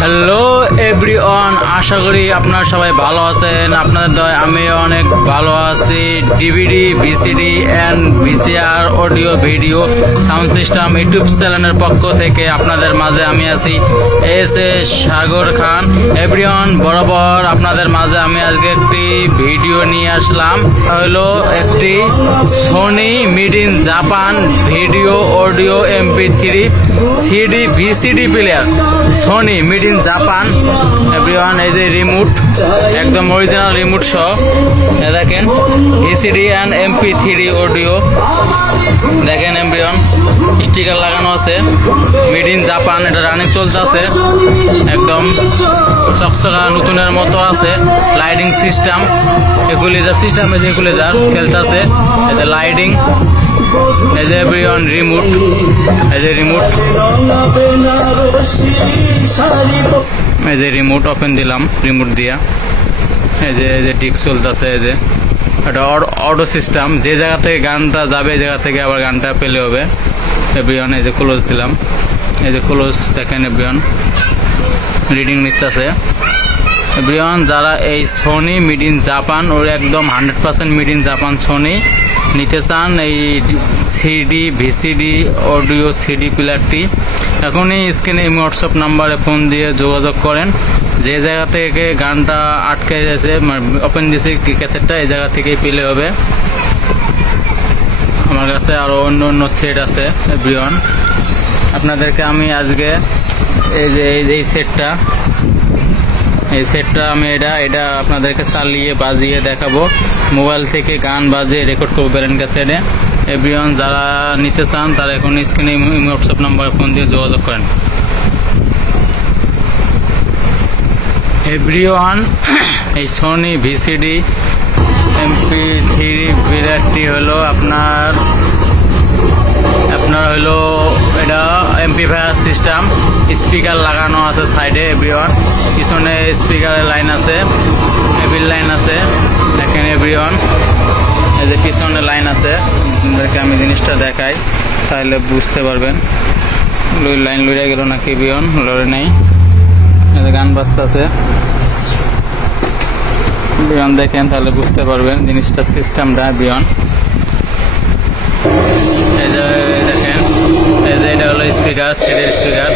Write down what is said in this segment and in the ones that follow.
Hello everyone, আশা করি আপনারা সবাই ভালো আছেন। আপনাদের দয় আমি অনেক ভালো আছি। DVD, VCD and VCR audio video sound system YouTube চ্যানেলের পক্ষ থেকে আপনাদের মাঝে আমি আছি এস সাগর খান। এভরিওয়ান, বরাবর আপনাদের মাঝে আমি আজকে একটি ভিডিও নিয়ে আসলাম। হলো একটি Sony made in Japan video audio MP3 CD VCD player, Sony made in Japan. Everyone, এই যে রিমোট, একদম অরিজিনাল রিমোট সহ দেখেন, ভিসিডি অ্যান্ড MP3 অডিও দেখেন। এভরিওয়ান, স্টিকার লাগানো আছে, মেড ইন জাপান, এটা রানিং চলতেছে, একদম চকচকা নতুনের মতো আছে। লাইটিং সিস্টেম, ইকুয়ালাইজার সিস্টেম, এই যে ইকুয়ালাইজার খেলতেছে, এই যে লাইটিং, এই যে এভরিওয়ান রিমোট, এই যে রিমোট, এই যে রিমোট ওপেন দিলাম রিমোট দিয়া। এই যে ডিক চলতেছে, এই যে এটা অটো সিস্টেম, যে জায়গা থেকে গানটা যাবে এই জায়গা থেকে আবার গানটা পেলে হবে। এভরিওয়ান, এই যে ক্লোজ দিলাম, এই যে ক্লোজ দেখেন। এভরিওয়ান, রিডিং নিতেছে। এভরিওয়ান, যারা এই সোনি মেড ইন জাপান, ওর একদম 100% মেড ইন জাপান সোনি নিতে চান, এই সিডি ভিসিডি অডিও সিডি প্লেয়ারটি এখনই স্ক্রিনে হোয়াটসঅ্যাপ নাম্বারে ফোন দিয়ে যোগাযোগ করেন। যে জায়গা থেকে গানটা আটকে গেছে, ওপেন দিয়েছে ক্যাসেটটা, এই জায়গা থেকেই পেলে হবে। আমার কাছে আরও অন্য অন্য সেট আছে। এভরিওয়ান, আপনাদেরকে আমি আজকে এই যে এই সেটটা আমি এটা আপনাদেরকে চালিয়ে বাজিয়ে দেখাবো। মোবাইল থেকে গান বাজিয়ে রেকর্ড করবো ব্যালেন ক্যাসেটে। এভরিওয়ান, যারা নিতে চান তারা এখন স্ক্রিনে হোয়াটসঅ্যাপ নাম্বার ফোন দিয়ে যোগাযোগ করেন। এভরিওয়ান, এই সোনি ভিসিডি MP3 প্লেয়ারটি হলো আপনার হলো এটা এমপ্লিফায়ার সিস্টেম, স্পিকার লাগানো আছে সাইডে। এভরিওয়ান, পিছনে স্পিকারের লাইন আছে, হেভির লাইন আছে দেখেন। এভরিওয়ান, এই যে পিছনে লাইন আছে, আপনাদেরকে আমি জিনিসটা দেখাই তাহলে বুঝতে পারবেন। লাইন লড়ে গেল নাকি? এভরিওয়ান, লড়ে নেই, এই যে গান বাজতেছে। এভরিওয়ান, দেখেন তাহলে বুঝতে পারবেন জিনিসটা সিস্টেমটা। এভরিওয়ান, এই যে দেখেন, এই যে এটা হলো স্পিকার, সিডির স্পিকার।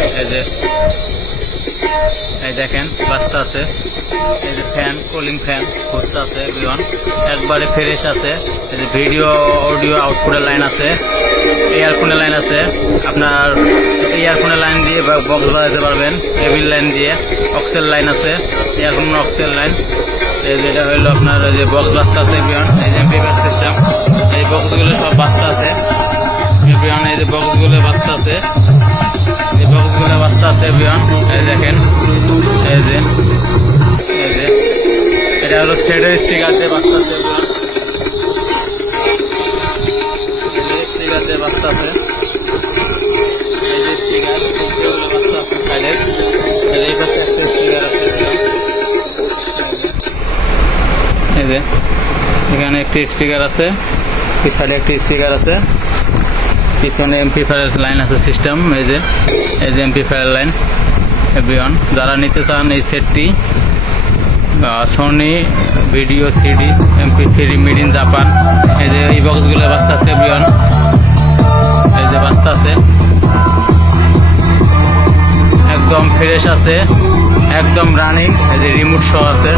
এই দেখেন বাজতে আছে, এই যে ফ্যান, কুলিং ফ্যান ঘুরতে আছে। এভরিওয়ান, একবারে ফ্রেশ আছে। এই যে ভিডিও অডিও আউটপুটের লাইন আছে, ইয়ারফোনের লাইন আছে। আপনার ইয়ারফোনের লাইন দিয়ে বক্স বাজাতে পারবেন, হেভির লাইন দিয়ে। অক্সেল লাইন আছে, ইয়ারফোন অক্সেল লাইন। এই যেটা হলো আপনার এই যে বক্স বাজতে আছে। এভরিওয়ান, এই যে এমপ্লিফায়ার সিস্টেম, এই বক্সগুলো সব বাজতে আছে। এভরিওয়ান, এই যে বক্সগুলো বাজতে আছে, এই বক্সগুলো বাজতে আছে। এভরিওয়ান, এই দেখেন, এই যে এটা হলো সেটের স্পিকার দিয়ে বাজতে আছে। স্পিকার দিয়ে বাজতে আছে, এই যে স্পিকার বাজতে আছে সাইডে। এই পাশে একটা স্পিকার আছে, এই যে এখানে একটি স্পিকার আছে, এই সাইডে একটি স্পিকার আছে, পিছনে এমপ্লিফায়ার লাইন আছে সিস্টেম। এই যে এমপ্লিফায়ার লাইন। এভরিওয়ান, যারা নিতে চান এই সেটটি, Sony video CD MP3 made in Japan, এই যে এই বক্সগুলো বাজতে আছে। এভরিওয়ান, এই যে বাজতে আছে, একদম ফ্রেশ আছে, একদম রানিং। এই যে রিমোট সহ আছে,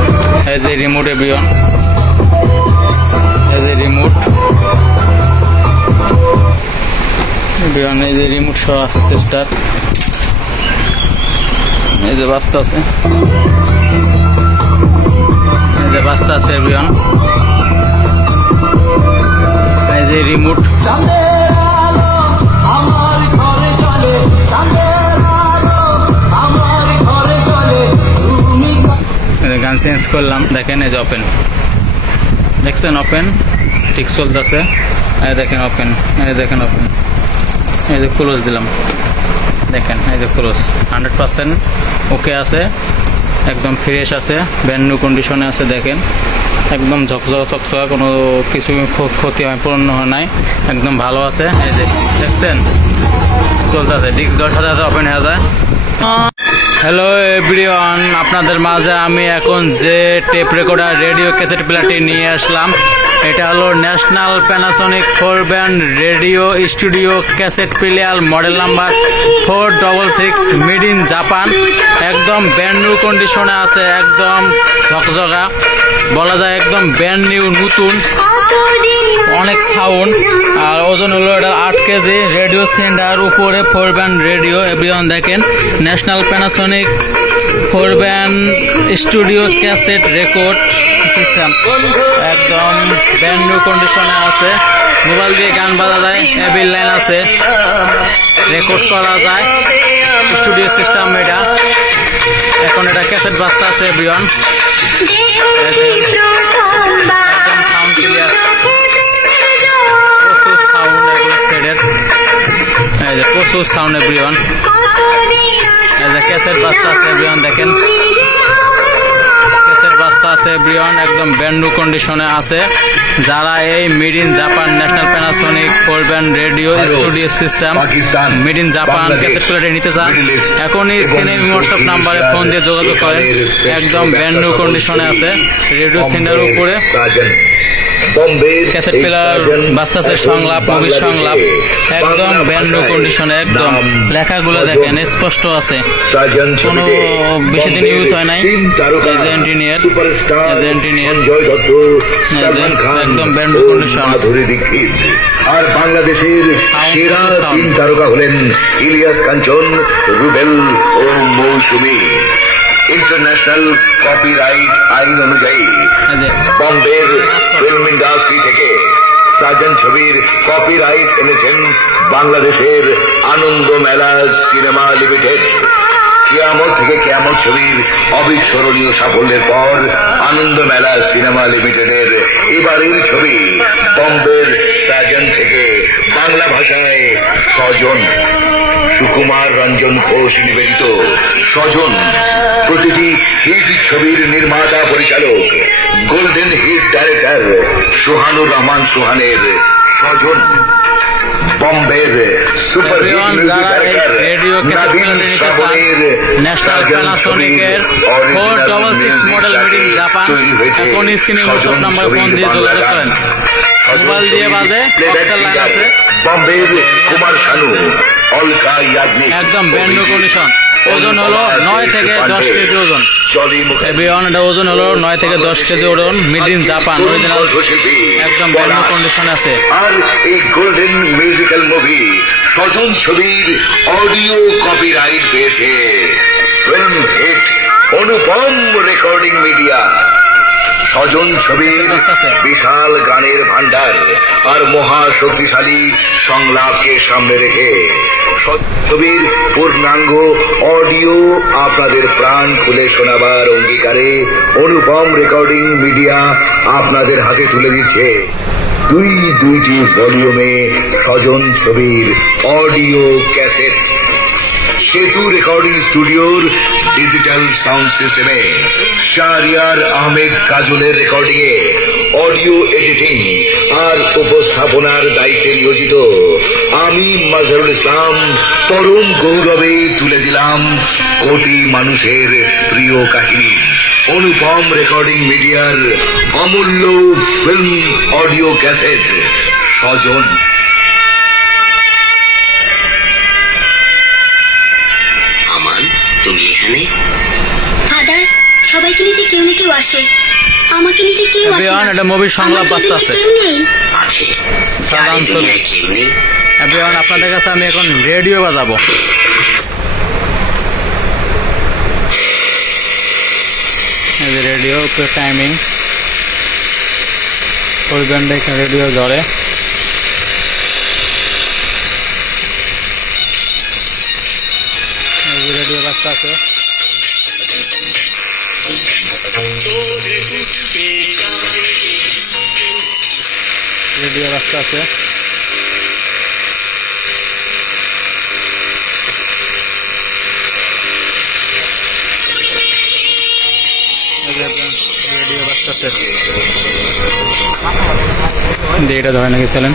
এই যে রিমোট। এভরিওয়ান, এই যে রিমোট। এভরিওয়ান, এই যে রিমোট সহ আছে সিস্টার, এই যে বাজতে আছে, এই যে বাজতে আছে। এভরিওয়ান, এই যে রিমোট। গান চেঞ্জ করলাম, দেখেন এই যে ওপেন, দেখছেন ওপেন ঠিক চলতেছে। এই দেখেন ওপেন, এই দেখেন ওপেন। এই যে ক্লোজ দিলাম, দেখেন এই যে ক্লোজ। 100% ওকে আছে, একদম ফ্রেশ আছে, ব্র্যান্ড নিউ কন্ডিশনে আছে। দেখেন একদম ঝকঝকা চকচকা, কোনো কিছু ক্ষতি হয় পূর্ণ হয় নাই, একদম ভালো আছে। এই যে দেখছেন চলতেছে, ডিস্ক 10,000 ওপেন হয়ে যায়। হ্যালো এভরিওয়ান, আপনাদের মাঝে আমি এখন যে টেপ রেকর্ডার রেডিও ক্যাসেট প্লেয়ারটি নিয়ে আসলাম, এটা হলো national Panasonic 4 band radio studio cassette player, model number 466, made in Japan. একদম ব্যান্ড নিউ কন্ডিশনে আছে, একদম ঝকঝকা বলা যায়, একদম ব্যান্ড নিউ নতুন, অনেক সাউন্ড। আর ওজন হলো এটা 8 কেজি। রেডিও সেন্টার উপরে 4 ব্যান্ড রেডিও। এভরিওয়ান দেখেন, national Panasonic 4 band studio cassette record system, একদম ব্যান্ড নিউ কন্ডিশনে আছে। মোবাইল দিয়ে গান বাজা যায়, এভি লাইন আছে, রেকর্ড করা যায়, স্টুডিও সিস্টেম এটা। এখন এটা ক্যাসেট বাজতে আছে এভরিওয়ান, একদম সাউন্ড ক্লিয়ার, প্রচুর সাউন্ড, এগুলো সেটের, এই যে প্রচুর সাউন্ড এভরিওয়ান। এই যে ক্যাসেট বাজতে আছে এভরিওয়ান, দেখেন ক্যাসেট বাজতে আছে এভরিওয়ান, একদম ব্যান্ড নিউ কন্ডিশনে আছে। যারা এই made in Japan national Panasonic 4 band radio studio system made in Japan cassette player নিতে চান, এখনই স্ক্রিনে হোয়াটসঅ্যাপ নাম্বারে ফোন দিয়ে যোগাযোগ করেন। একদম ব্যান্ড নিউ কন্ডিশনে আছে, রেডিও সেন্টারের উপরে ক্যাসেট প্লেয়ার বাজতেছে, সংলাপ, মুভির সংলাপ, একদম ব্যান্ড নিউ কন্ডিশনে। একদম লেখাগুলো দেখেন স্পষ্ট আছে, কোনো বেশি দিন ইউজ হয় নাই। একদম ব্যান্ড নিউ কন্ডিশন। আর বাংলাদেশের সেরা 3 তারকা হলেন ইলিয়াস কাঞ্চন, রুবেল ও মৌসুমী। ইন্টারন্যাশনাল কপিরাইট আইন অনুযায়ী বম্বের ফিল্ম ইন্ডাস্ট্রি থেকে সাজন ছবির কপিরাইট এনেছেন বাংলাদেশের আনন্দ মেলা সিনেমা লিমিটেড। কিয়ামত থেকে কিয়ামত ছবির অবিস্মরণীয় সাফল্যের পর আনন্দ মেলা সিনেমা লিমিটেডের এবারের ছবি বম্বের সাজন থেকে বাংলা ভাষায় স্বজন, সুকুমার রঞ্জন ঘোষ নিবেদিত স্বজন, প্রতিটি হিট ছবির নির্মাতা পরিচালক, golden hit director Sohanur Rahman সোহানের স্বজন, বম্বের super hit radio cassette national প্যানাসোনিকের 466 মডেল মেড ইন জাপান, এখন স্ক্রিনে হোয়াটসঅ্যাপ নাম্বার ফোন দিয়ে যোগাযোগ করেন। মোবাইল দিয়ে বাজে, লাইন আছে, বম্বের কুমার শানু, অলকা ইয়াগনিক, একদম ব্যান্ড নিউ কন্ডিশন। ওজন হলো 9 থেকে 10 কেজি ওজন। এভরিওয়ান, এটা ওজন হলো 9 থেকে 10 কেজি ওজন, মেড ইন জাপান, অরিজিনাল, একদম ব্যান্ড নিউ কন্ডিশন আছে। আর এই গোল্ডেন মিউজিক্যাল মুভি স্বজন ছবির অডিও কপিরাইট পেয়েছে ফিল্ম হিট অনুপম রেকর্ডিং মিডিয়া। স্বজন ছবির বিশাল গানের ভান্ডার আর মহা শক্তিশালী সংলাপকে সামনে রেখে ছবির পূর্ণাঙ্গ অডিও আপনাদের প্রাণ খুলে শোনাবার অঙ্গীকারে অনুপম রেকর্ডিং মিডিয়া আপনাদের হাতে তুলে দিচ্ছে দুইটি ভলিউমে স্বজন ছবির অডিও ক্যাসেট। সেতু রেকর্ডিং স্টুডিওর ডিজিটাল সাউন্ড সিস্টেমে শাহরিয়ার আহমেদ কাজলের রেকর্ডিং এ অডিও এডিটিং আর উপস্থাপনার দায়িত্বে নিয়োজিত আমি মাজহারুল ইসলাম পরম গৌরবে তুলে দিলাম কোটি মানুষের প্রিয় কাহিনী অনুপম রেকর্ডিং মিডিয়ার অমূল্য ফিল্ম অডিও ক্যাসেট স্বজন। তুমি এখানে? ফাদার, সবাইকে নিতে কেউ না কেউ আসে, আমাকে নিতে কেউ আসে না। এটা মুভির সংলাপ বাজতে আছে। এভরিওয়ান, আপনাদের কাছে আমি এখন রেডিও বাজাবো। রেডিও টাইমিং 4 ব্যান্ড রেডিও ধরে। রেডিও বাজতে আছে। রেডিও বাজতে আছে। রেডিও বাজতে আছে। এটা ধরে নাকি চলেন।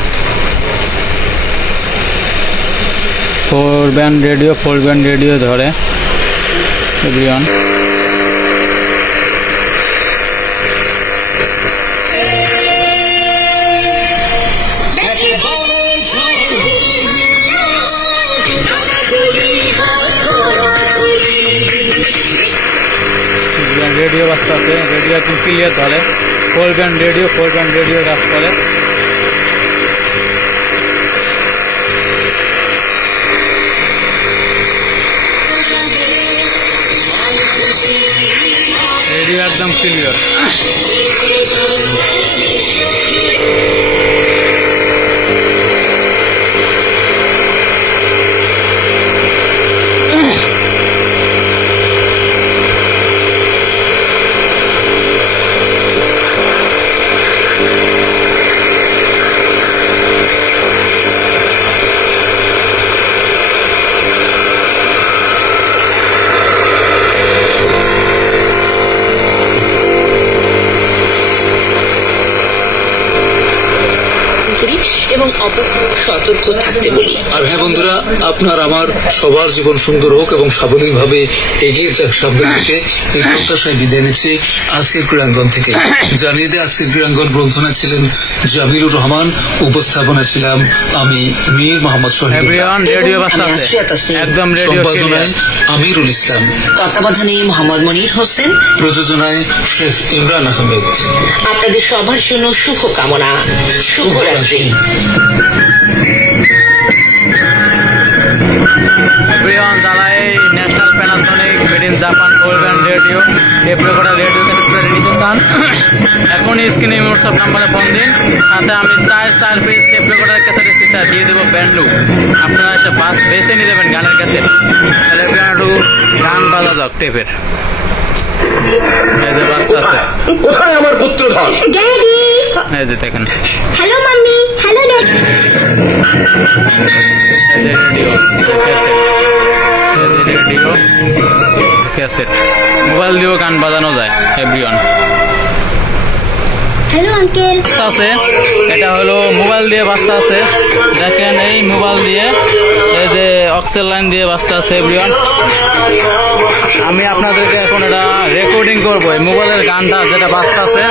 4 ব্যান্ড রেডিও ধরে। এভরিওয়ান। রেডিও বাজতে আছে, রেডিও একদম ক্লিয়ার ধরে, ফোর ব্যান্ড রেডিও কাজ করে। রেডিও একদম ক্লিয়ার। এবং সতর্ক থাকতে বলি। আর হ্যাঁ বন্ধুরা, আপনার আমার সবার জীবন সুন্দর হোক এবং স্বাভাবিকভাবে এগিয়ে যাক সামনে দিকে, এই প্রত্যাশায় বিদায় নিচ্ছি আজকের ক্রীড়াঙ্গন থেকে। জানিয়ে দেয় আজকের ক্রীড়াঙ্গন গ্রন্থনা ছিলেন জামিলুর রহমান, উপস্থাপনা ছিলাম আমি মীর মোহাম্মদ সম্পাদনায় আমিরুল ইসলাম, তত্ত্বাবধানে মোহাম্মদ মনির হোসেন, প্রযোজনায় শেখ ইমরান আহমেদ। আপনাদের সবার জন্য শুভ কামনা, শুভরাত্রি। যারা এই National Panasonic made in Japan four band radio tape recorder radio cassette নিতে চান, এখনই স্ক্রিনে হোয়াটসঅ্যাপ নাম্বারে ফোন দিন। সাথে আমি চার পিস টেপ রেকর্ডার ক্যাসেটের ফিতা দিয়ে দেবো ব্যান্ড লুক। আপনারা এসে বেছে নিয়ে দেবেন গানের ক্যাসেট। তাহলে একটু গান বাজা যাক টেপের। এই যে বাজতে আছে, কোথায় আমার পুত্রধন? ড্যাডি, এই যে দেখেন, হ্যালো মাম্মি, হ্যালো ড্যাডি। এই যে রেডিও ক্যাসেট, এই যে রেডিও ক্যাসেট। মোবাইল দিয়েও গান বাজানো যায় এভরিওয়ান। Hello uncle. বাজতে আছে, এটা হলো মোবাইল দিয়ে বাজতে আছে। দেখেন এই মোবাইল দিয়ে, এই যে অক্সেল লাইন দিয়ে বাজতে আছে এভরিওয়ান। আমি আপনাদেরকে এখন এটা রেকর্ডিং করবো। এই মোবাইলের গানটা যেটা বাজতে আছে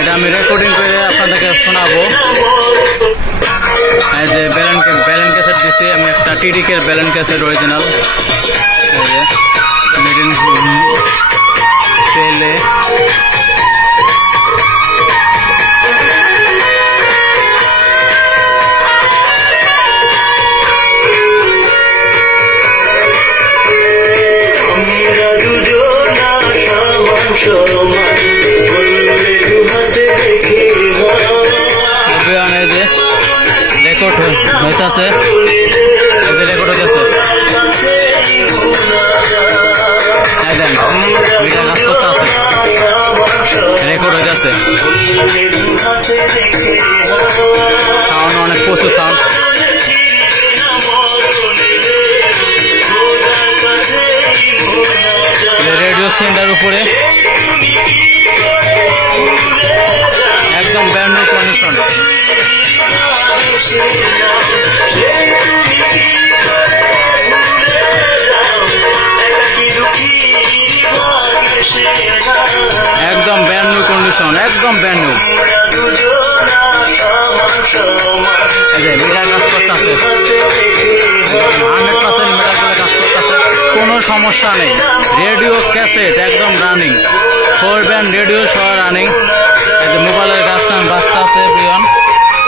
এটা আমি রেকর্ডিং করে আপনাদেরকে শোনাবো। এই যে ব্যালেন্স ক্যাসেট দিচ্ছি আমি, একটা টিডিকের ব্যালেন্স ক্যাসেট অরিজিনাল। এই যে মেড ইন পেলে। রেকর্ড হইতেছে, রেকর্ড হইতেছে, কাজ করতে আছে, রেকর্ড হইতেছে। সাউন্ড অনেক প্রচুর সাউন্ড। রেডিও সেন্টার উপরে একদম ব্যান্ড নিউ কন্ডিশন। একদম ব্যান্ড নিউ কন্ডিশন, একদম ব্যান্ড নিউ। মিটার কাজ করতেছে, 100% মিটার করে কাজ করতেছে, কোনো সমস্যা নেই। রেডিও ক্যাসেট একদম রানিং, ফোর ব্যান্ড রেডিও সহ রানিং। এই যে মোবাইলের গাছ টান বাজতে আছে প্রিয়ন।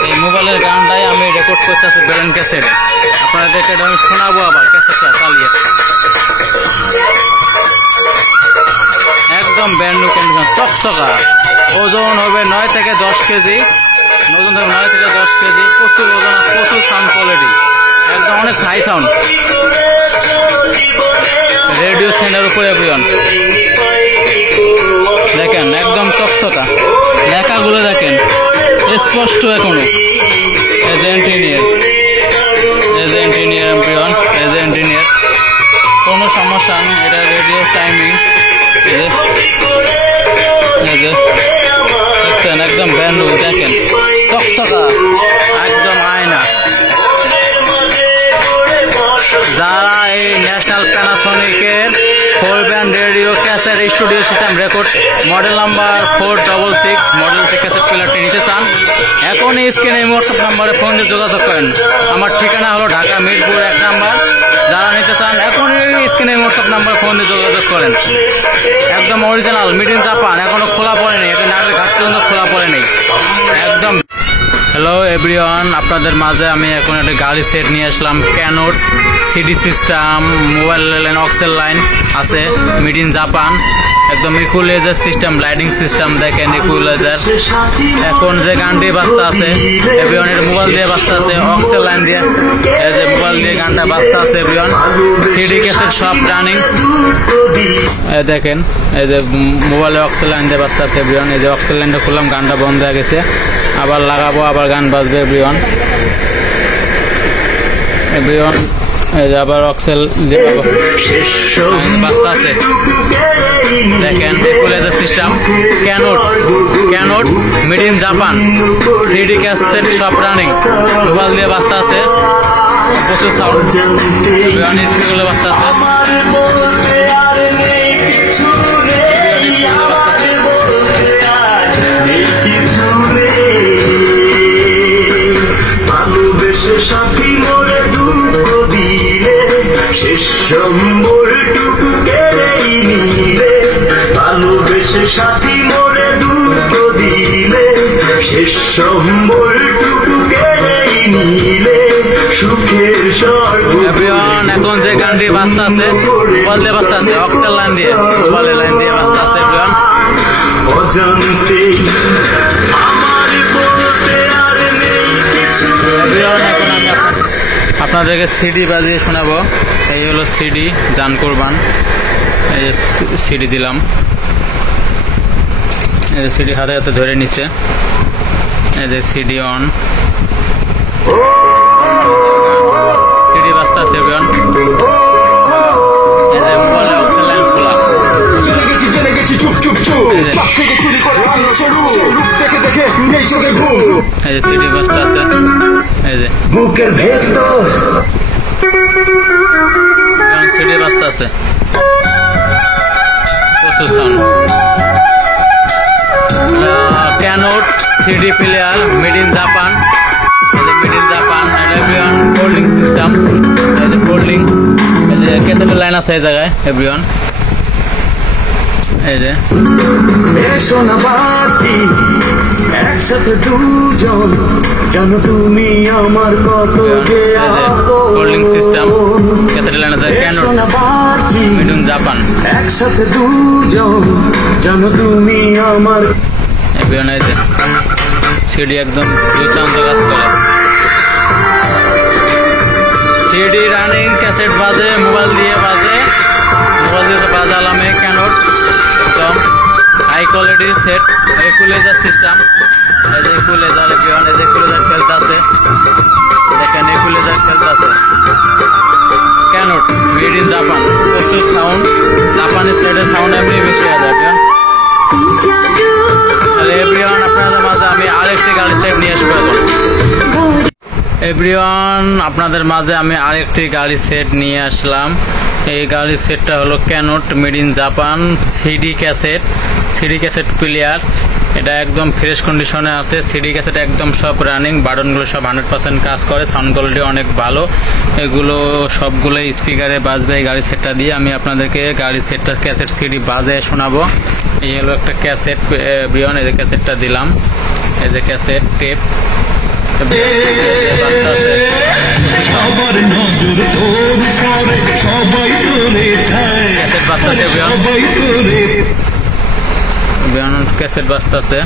এই মোবাইলের গানটাই আমি রেকর্ড করতেছি ব্যালেন্স ক্যাসেট। আপনাদেরকে আমি শোনাবো আবার ক্যাসেটটা চালিয়ে। একদম ব্যান্ড নিউ কন্ডিশন, চকচকা। ওজন হবে 9 থেকে 10 কেজি, ওজন হবে 9 থেকে 10 কেজি। প্রচুর ওজন, প্রচুর সাউন্ড কোয়ালিটি, একদম অনেক হাই সাউন্ড। রেডিও সেন্টার উপরে প্রিয়ন দেখেন, একদম চকচকা। লেখাগুলো দেখেন স্পষ্ট এখনো। এজেন্ট ইঞ্জিনিয়ার প্রিয়ন, এজেন্ট ইঞ্জিনিয়ার, কোনো সমস্যা নেই। এটা রেডিও টাইমিং দেখছেন, একদম ব্যান্ড নিউ। দেখেন চকচকা, একদম আয়না। যারা এই ন্যাশনাল প্যানাসোনিকের full band radio cassette studio system record model number 466 model থেকে ক্যাসেট প্লেয়ারটি নিতে চান এখন এই স্ক্রিনে হোয়াটসঅ্যাপ নাম্বারে ফোন দিয়ে যোগাযোগ করেন। আমার ঠিকানা হলো ঢাকা মিরপুর 1 নাম্বার। যারা নিতে চান এখন এই স্ক্রিনে হোয়াটসঅ্যাপ নাম্বার ফোন দিয়ে যোগাযোগ করেন। একদম অরিজিনাল মেড ইন জাপান, এখনো খোলা পড়েনি, এখানে আগের ঘাট পর্যন্ত খোলা পড়েনি একদম। হ্যালো এভরিওয়ান, আপনাদের মাঝে আমি এখন একটা গাড়ি সেট নিয়ে আসলাম। ক্যানোট CD system, mobile line, অক্সেল line আছে, মেড ইন জাপান, একদম ইকুয়ালাইজার সিস্টেম, লাইটিং সিস্টেম দেখেন ইকুয়ালাইজার। এখন যে গানটি বাজতে আছে এভরিওয়ান, এটা মোবাইল দিয়ে বাজতে আছে, অক্সেল লাইন দিয়ে, এই যে মোবাইল দিয়ে গানটা বাজতে আছে এভরিওয়ান। সিডি ক্যাসেট সব রানিং, দেখেন এই যে মোবাইলে অক্সেল লাইন দিয়ে বাজতে আছে এভরিওয়ান। এই যে অক্সেল লাইনটা খুললাম, গানটা বন্ধ হয়ে গেছে, আবার লাগাবো, আবার গান বাজবে এভরিওয়ান। এভরিওয়ান এই যে আবার অক্সেল যে বাজতে আছে দেখেন, ইকুয়ালাইজার সিস্টেম, ক্যানোট made in Japan, CD cassette সব রানিং, মোবাইল দিয়ে বাজতে আছে, প্রচুর সাউন্ড, স্পিকারগুলো বাজতে আছে। সাথী মোরে দুঃখ দিলে শেষ সম্বলটুকু কেড়েই নিলে, ভালোবেসে সাথী মোরে দুঃখ দিলে শেষ সম্বলটুকু কেড়েই নিলে, সুখের স্বর্গ। এখন যে গানটি বাজতে আছে মোবাইল দিয়ে বাজতে আছে, অক্সেল লাইন দিয়ে, মোবাইলের লাইন দিয়ে বাজতে আছে এভরিওয়ান। অজান্তে আমার বলতে আর নেই কিছু। এখন আমি আপনাদেরকে সিডি বাজিয়ে শোনাবো। এই হলো সিডি, জান কোরবান, এই যে সিডি দিলাম, এই যে সিডি হাতে হাতে ধরে নিচ্ছে, এই যে সিডি অন, সিডি বাজতে আছে এভরিওয়ান। এই যে মোবাইলে অক্সেল লাইন খোলা, এই যে সিডি বাজতে আছে, এই যে বুকের ভেতর সিডি বাজতে আছে, প্রচুর সাউন্ড। ক্যানোট CD player made in Japan, এই যে made in Japan, everyone folding system, এই যে ফোল্ডিং, এই যে ক্যাসেটের লাইন আছে এই জায়গায় এভরিওয়ান। এই যে সোনা বাঁচি একসাথে দুজন, জানো তুমি আমার কত যে ফোল্ডিং সিস্টেম, ক্যাসেটের লাইন আছে, ক্যানোট মেড ইন জাপান, একসাথে দুজন, জানো তুমি আমার। এভরিওয়ান এই যে সিডি একদম দুর্দান্ত কাজ করে, সিডি রানিং, ক্যাসেট বাজে, মোবাইল দিয়ে বাজে, মোবাইল দিয়ে তো বাজালাম। ক্যানোট একদম high quality set, equaliser system, এই যে ইকুয়ালাইজার এভরিওয়ান, এই যে ইকুয়ালাইজার খেলতে আছে, দেখেন ইকুয়ালাইজার খেলতে আছে। ক্যানোট মেড ইন জাপান, প্রচুর সাউন্ড, জাপানি সাইডের সাউন্ড এমনি বেশি হয়ে যায় এভরিওয়ান। তাহলে এভরিওয়ান আপনাদের মাঝে আমি আরেকটি গাড়ি সেট নিয়ে আসবো এখন। এভরিওয়ান আপনাদের মাঝে আমি আরেকটি গাড়ি সেট নিয়ে আসলাম। এই গাড়ির সেটটা হলো ক্যানোট made in Japan, CD cassette player. এটা একদম ফ্রেশ কন্ডিশনে আছে, সিডি ক্যাসেট একদম সব রানিং, বাটনগুলো সব 100% কাজ করে, সাউন্ড কোয়ালিটি অনেক ভালো। এগুলো সবগুলো স্পিকারে বাজবে এই গাড়ি সেটটা দিয়ে। আমি আপনাদেরকে গাড়ি সেটটার ক্যাসেট সিডি বাজে শোনাবো। এই হলো একটা ক্যাসেট ব্রিয়ন, এই যে ক্যাসেটটা দিলাম, এই যে ক্যাসেট টেপ বাজতে আছে। সবার নজর তোর উপরে, সবাই তোরে চায়, ক্যাসেট বাজতেছে সবাই তোরে। ক্যাসেট বাজতেছে,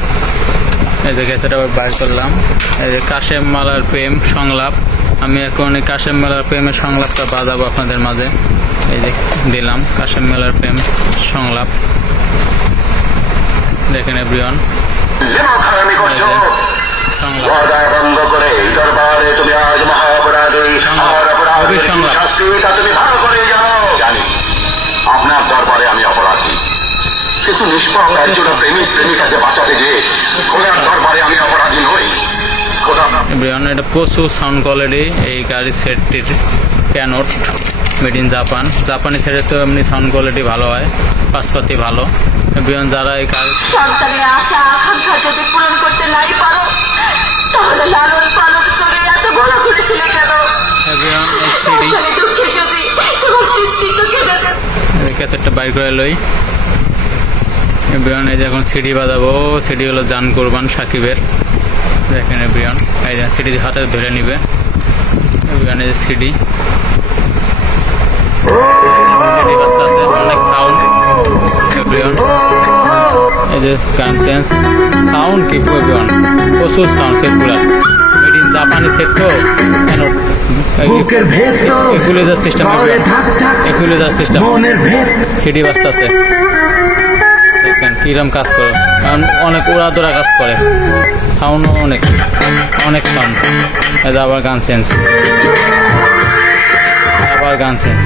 এই যে ক্যাসেট আবার বাইর করলাম। এই যে কাশেম মালার প্রেম সংলাপ, আমি এখন এই কাশেম মালার প্রেমের সংলাপটা বাজাবো আপনাদের মাঝে। এই যে দিলাম কাশেম মালার প্রেম সংলাপ, দেখেন এভরিওয়ান বন্ধ করে দরবারে তুমি আজ মহাপরাধী, আমার অপরাধী শাস্তিটা তুমি ভালো করে জানো। জানি আপনার দরবারে আমি অপরাধী, কিন্তু নিষ্পাপ একজন প্রেমিকাকে বাঁচাতে গিয়ে খোদার দরবারে আমি অপরাধী নই। খোদা এটা প্রচুর সাউন্ড কোয়ালিটি এই গাড়ি সেটটির ক্যানোট। Made in Japan. জাপানি ছেড়ে তো এমনি সাউন্ড কোয়ালিটি ভালো হয়, পাশপাতি ভালো। এভরিওয়ান যারা এই কাজ সন্তানের আশা আকাঙ্ক্ষা যদি পূরণ করতে নাই পারো তাহলে লালন পালন করে এত বড় করেছিলে কেন? এভরিওয়ান এই সিডি সন্তানের দুঃখে যদি তোমার কৃষ্টিত কেঁদে ক্যাসেটটা বাইর করে লই। এভরিওয়ান এই যে এখন সিডি বাজাবো। সিডি হলো জান কুরবান সাকিবের। দেখেন এভরিওয়ান এই যে সিডি হাতে ধরে নিবে। এভরিওয়ান এই যে সিডি বাজতেছে, অনেক সাউন্ড। এভরিওয়ান এই যে গান সেন্স সাউন্ড কি এভরিওয়ান প্রচুর সাউন্ড সেটগুলা মেড ইন জাপানি সেট তো কেন বুকের ভেতর equalizer system equalizer system CD বাজতেছে। দেখেন কিরম কাজ করে, কারণ অনেক উড়াদোড়া কাজ করে, সাউন্ড অনেক অনেক সাউন্ড। এই যে আবার গান সেন্স, আবার গান সেন্স,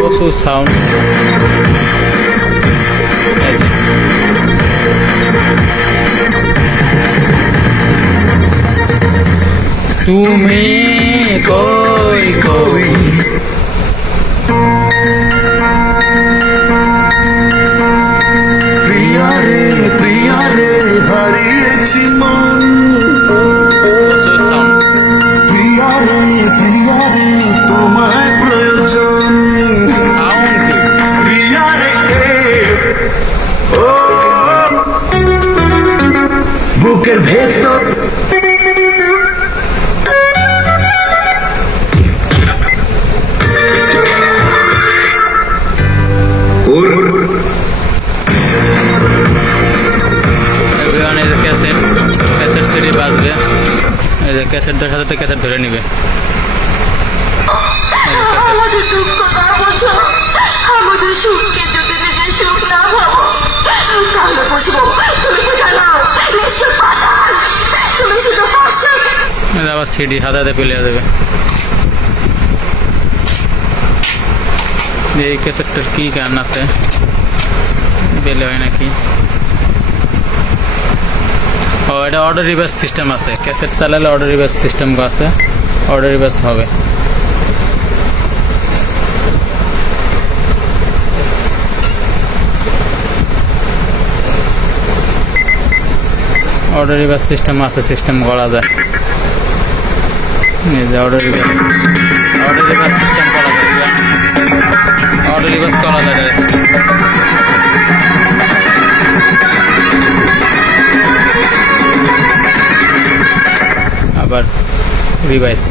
প্রচুর সাউন্ড। তুমি কই কই প্রিয়া রে হারিয়েছি মন, প্রচুর সাউন্ড। প্রিয়া রে তোমায় প্রয়োজন, সাউন্ড কি প্রিয়া রে ও বুকের ভেতর এভরিওয়ান এই যে ক্যাসেট সিডি বাজবে। এই যে ক্যাসেট ধরে সাথে ক্যাসেট ধরে নিবে। এই যে ক্যাসেট আমাদের দুঃখ না বোঝো, আমাদের সুখকে যদি নিজের সুখ না ভাবো তাহলে বুঝবো তুমি কি জানো নিশ্চয় পাষাণ, তুমি শুধু পাষাণ। এই যে আবার সিডি হাতে পেলে দেবে। এই ক্যাসেটটার কি গান আছে বেলে হয় নাকি? ও এটা অর্ডার রিভার্স সিস্টেম আছে, ক্যাসেট চালালে অর্ডার রিভার্স সিস্টেম আছে, অর্ডার রিভার্স হবে। অর্ডার রিভার্স সিস্টেম আছে, সিস্টেম করা যায়। এই যে অর্ডার রিভার্স সিস্টেম করা যায়, অর্ডার রিভার্স করা যায়। আবার রিভাইস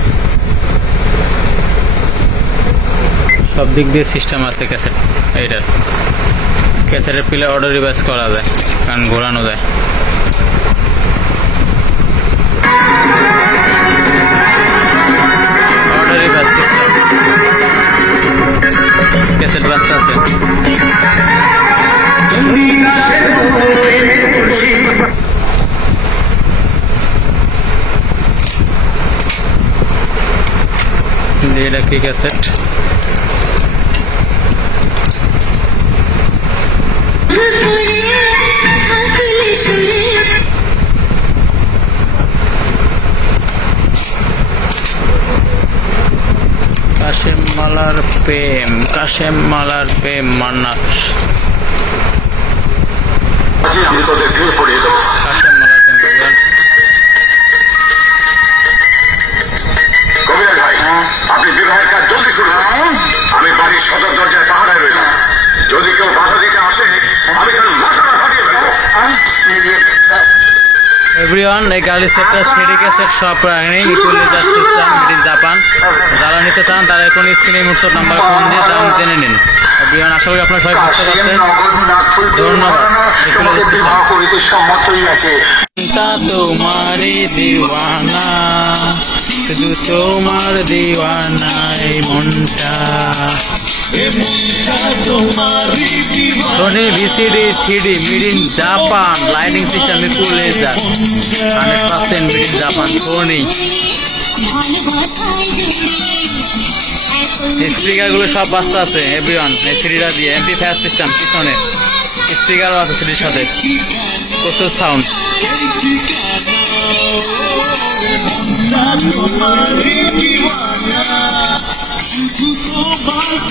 সব দিক দিয়ে সিস্টেম আছে ক্যাসেট। এইটার ক্যাসেটের পিলে অর্ডার রিভাইস করা যায়, গান ঘোরানো যায়। অর্ডার রিভাইস সিস্টেম ক্যাসেট বাজতে আছে। এটা কি ক্যাসেট? কাশেম মালার প্রেম, কাশেম মালার প্রেম মান্নার। আমি তোদের বিয়ে পড়িয়ে দেবো। কাশেম মালার প্রেম বলবেন। কবিরাজ ভাই, আপনি বিবাহের কাজ জলদি শুরু করুন। আমি বাড়ির সদর দরজায় পাহারায় রইলাম। যদি কেউ বাধা দিতে আসে আমি তার মাথাটা ফাটিয়ে ফেলবো। এভরিওয়ান এই গাড়ি সেটটা সিডি ক্যাসেট সব running, equaliser system made in Japan. যারা নিতে চান তারা এখন স্ক্রিনে হোয়াটসঅ্যাপ নাম্বার ফোন দিয়ে দাম জেনে নিন। এভরিওয়ান আশা করি আপনারা সবাই বুঝতে পারছেন। ধন্যবাদ। ইকুয়ালাইজার সিস্টেম করিতে সম্মতই আছে। তোমারি দিওয়ানা, শুধু তোমার দিওয়ানা এই মনটা। Sony VCD CD made in Japan, lighting system equaliser 100% made in Japan Sony. Speaker গুলো সব বাজতে আছে এভরিওয়ান। এই সিডিটা দিয়ে এমপ্লিফায়ার সিস্টেম পিছনে, স্পিকারও আছে সিডির সাথে, প্রচুর সাউন্ড। শুধু তোমার